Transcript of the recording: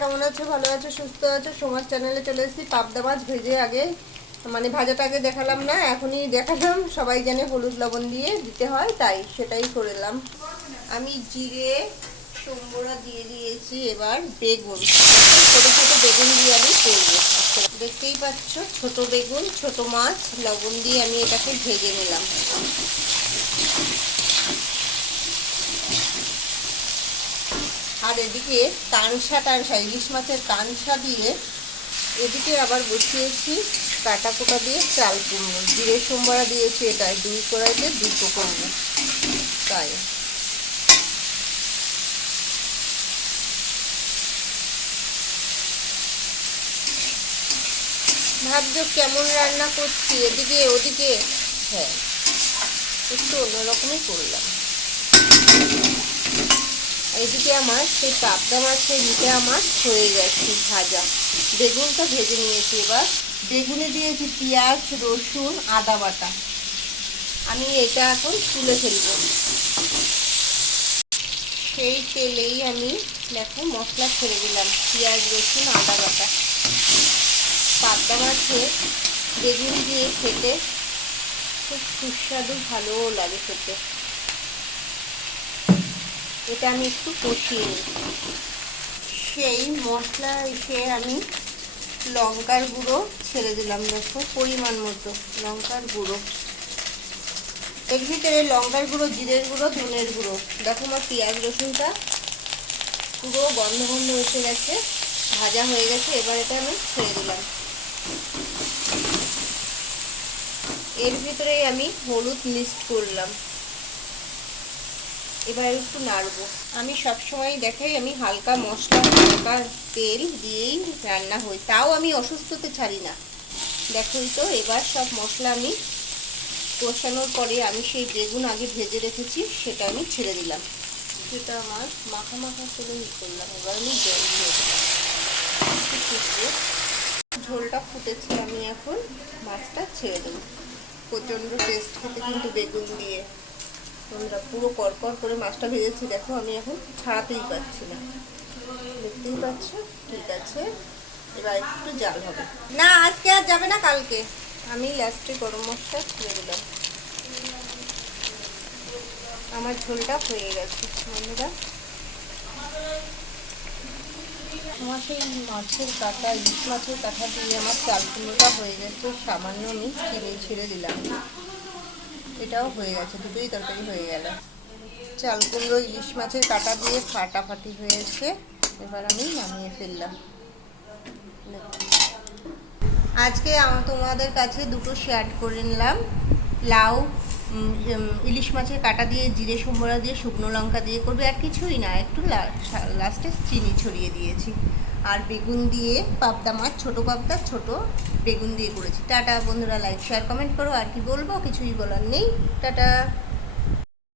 কেমন আছো? ভালো আছো? সুস্থ আছো? সমাজ চ্যানেলে চলে এসেছি, পাবদা মাছ ভেজে আগে। মানে ভাজাটাকে দেখালাম না, এখনই দেখালাম। সবাই জানে হলুদ লবণ দিয়ে দিতে হয়, তাই সেটাই করলাম আমি জিরে, সম্বরা দিয়ে দিয়েছি, এবার বেগুন। ছোটো ছোটো বেগুন দিয়ে আমি করব। দেখতেই পাচ্ছ, ছোট বেগুন, ছোট মাছ, লবণ দিয়ে আমি এটাকে ভেজে নিলাম। আর এদিকে কানসা টানসা, ইলিশ মাছের কানসা দিয়ে এদিকে আবার বসিয়েছি কাটা কোটা দিয়ে চাল কুমড়ো। জিরে সোমবারা দিয়েছি এটাই দুই কড়াইতে দুটো করব তাই। ভাবছ কেমন রান্না করছি? এদিকে, ওদিকে। হ্যাঁ একটু অন্যরকমই করলাম। এদিকে আমার সেই পাবদা মাছের ইটা আমার হয়ে গেছে ভাজা। বেগুনটা ভেজে নিয়েছি এবার। বেগুনে দিয়েছি পেঁয়াজ, রসুন, আদা বাটা। আমি এটা এখন তুলে ফেলব। সেই তেলেই আমি দেখো মশলা ছেড়ে দিলাম, পেঁয়াজ, রসুন, আদা বাটা। পাবদা মাছে বেগুন দিয়ে খেতে খুব সুস্বাদু, ভালোও লাগে খেতে। এটা আমি একটু কষিয়ে সেই মশলা এসে আমি লঙ্কার গুঁড়ো ছেড়ে দিলাম, দেখো পরিমাণ মতো লঙ্কার গুঁড়ো। এর ভিতরে লঙ্কার গুঁড়ো, জিরের গুঁড়ো, ধনের গুঁড়ো। দেখো আমার পেঁয়াজ রসুনটা পুরো গন্ধ গন্ধ এসে গেছে, ভাজা হয়ে গেছে, এবার এটা আমি ছেড়ে দিলাম। এর ভিতরে আমি হলুদ মিক্সড করলাম। এবার একটু নাড়বো। আমি সবসময় দেখাই আমি হালকা মশলা, হালকা তেল দিয়েই রান্না হই। তাও আমি অসুস্থতে ছাড়ি না। দেখোই তো, এবার সব মশলা আমি কষানোর পরে আমি সেই বেগুন আগে ভেজে রেখেছি, সেটা আমি ছেড়ে দিলাম। সেটা আমার মাখা মাখা করে ই করলাম, এবার আমি জল দিয়ে ঝোলটা ফুটেছে, আমি এখন মাছটা ছেড়ে দেবো। প্রচণ্ড টেস্ট খেতে কিন্তু বেগুন দিয়ে। তোমরা পুরো করকর করে মাছটা ভেজেছি, দেখো আমি এখন ছাড়াতেই পারছি না। দেখতেই পাচ্ছ? ঠিক আছে। এবার একটু জাল হবে। না, আজকে আর যাবে না কালকে। আমি লাস্টে গরম মশলা ছেড়ে দিলাম। আমার ঝোলটা হয়ে গেছে, বন্ধুরা। আমার সেই মাছের কাটা, ইলিশ মাছের কাটা দিয়ে আমার চাল কুমড়োটা হয়ে গেছে, সামান্য আমি চিনি ছেড়ে দিলাম। এটাও হয়ে গেছে, দুটোই তরকারি হয়ে গেল। চাল কুমড়ো, ইলিশ মাছের কাটা দিয়ে ফাটাফাটি হয়েছে। এবার আমি নামিয়ে ফেললাম। আজকে তোমাদের কাছে দুটো শেয়ার করে নিলাম। লাউ ইলিশ মাছের কাটা দিয়ে, জিরে সম্বরা দিয়ে, শুকনো লঙ্কা দিয়ে করবে। আর কিছুই না, একটু লাস্টে চিনি ছড়িয়ে দিয়েছি। আর বেগুন দিয়ে পাবদা মাছ, ছোটো পাবদা, ছোটো বেগুন দিয়ে করেছি। টাটা বন্ধুরা লাইক শেয়ার কমেন্ট করো। আর কি বলব, কিছুই বলার নেই। টাটা।